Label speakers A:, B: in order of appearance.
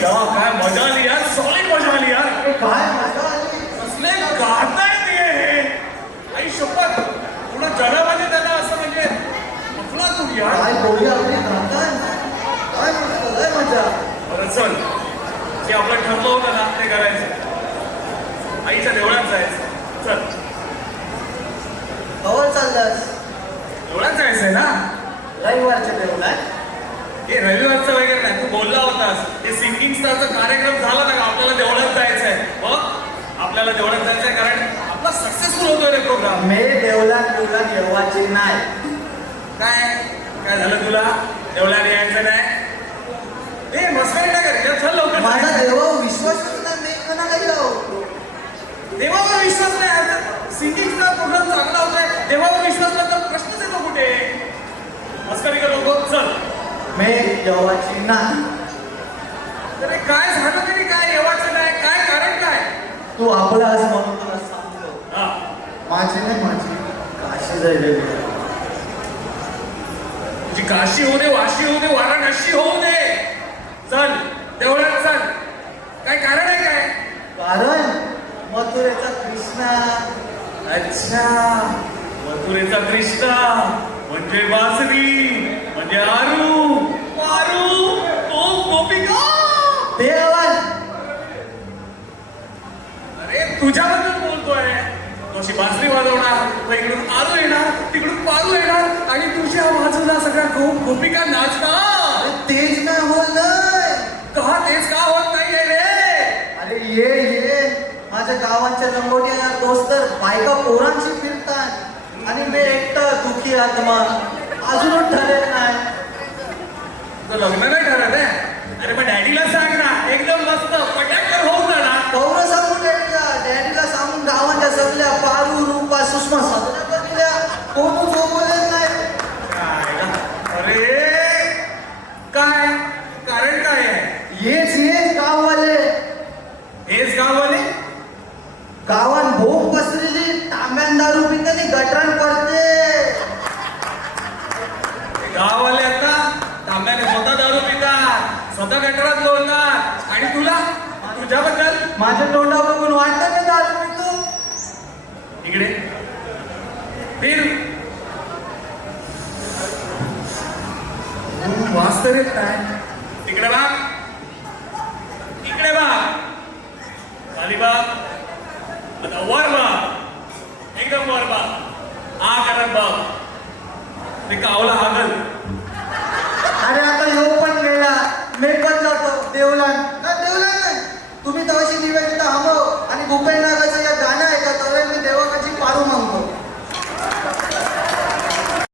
A: तेव्हा काय मजा आली यार? सॉलिड मजा आली यार.
B: काय मजा आली?
A: कसले गाताय ते हे? आई शपथ. पूर्ण जगामध्ये त्यांना असं म्हणजे म्हटलं तू यार.
B: काय बोलूया आपली गाताय काय मस्त लय मजा.
A: बरं चल. जे आपलं ठरलं होतं ना ते करायचं. आईच्या देवळात जायचं. चल.
B: कवर चाललास?
A: देवळात जायचंय ना?
B: रविवारच्या देवळात?
A: हे रविवारचं वगैरे नाही तू बोलला होतास ते सिंगिंग स्टारचा कार्यक्रम झाला ना का आपल्याला देवळात जायचंय मग आपल्याला देवळात जायचंय कारण आपला होतोय रे प्रोग्राम
B: मे देवळात देवळात येवाची नाही
A: काय? काय झालं तुला? देवळात यायचं नाही ए मस्करी नाही कर चल लवकर.
B: माझा देवावर विश्वासच नाही कोणाला
A: देवावर विश्वास नाही. सिंगिंगचा प्रोग्राम चांगला होतोय. देवावर विश्वास नाही तर प्रश्नच येतो कुठे? मस्करी कर नको चल.
B: मे देवाची नाही
A: अरे काय झालं तरी काय? येवाचं नाही काय कारण काय?
B: तू आपलास म्हणून तुला सांगतो
A: हा
B: माझी नाही माझी
A: तुझी काशी होऊ दे वाशी होऊ दे वाराणसी होऊ दे. चल देवळात चल. काय कारण आहे काय?
B: कारण मथुरेचा कृष्णा.
A: अच्छा. मथुरेचा कृष्णा. म्हणजे बासरी म्हणजे आरू पारू ओ गोपिका
B: देवान
A: अरे तुझ्याबद्दल बोलतोय तू अशी बासरी वाजवणार तर इकडून आरू येणार तिकडून पारू येणार आणि तुझ्या बाजूला सगळ्या गो गोपिका नाचणार
B: अरे तेच नाही होत नाही?
A: का तेच का होत नाहीये रे?
B: अरे ये ये. माझ्या गावाच्या लंगोट्या दोस्त तर बायका पोरांशी फिरतात. आणि मी एकटा दुखी आत्मा. अजूनच ठरेल नाही.
A: लग्न नाही ठरत आहे अरे मग डॅडीला सांग ना एकदम मस्त पटाकर होऊन जाणार
B: कौर सांगून डॅडीला डॅडीला सांगून गावाच्या सगळ्या पारू रूपा सुषमा साधना दिल्या कोणच हो बोलेल नाही
A: काय ना? अरे काय कारण काय आहे
B: हेच हेच गाववाले
A: हेच गाववाले
B: गावात भोग पसरली तांब्यान दारू पितानी गटरान पडते
A: हे गाववाले आता तांब्याने स्वतः दारू पितात स्वतः गटरात बोलणार. आणि तुला? तुझ्याबद्दल?
B: माझ्या तोंडा बघून वाटतं मी दारू
A: इकडे. फिर. ऊन वास येत नाही तिकडे बघ. इकडे बघ.
B: अलिबाग.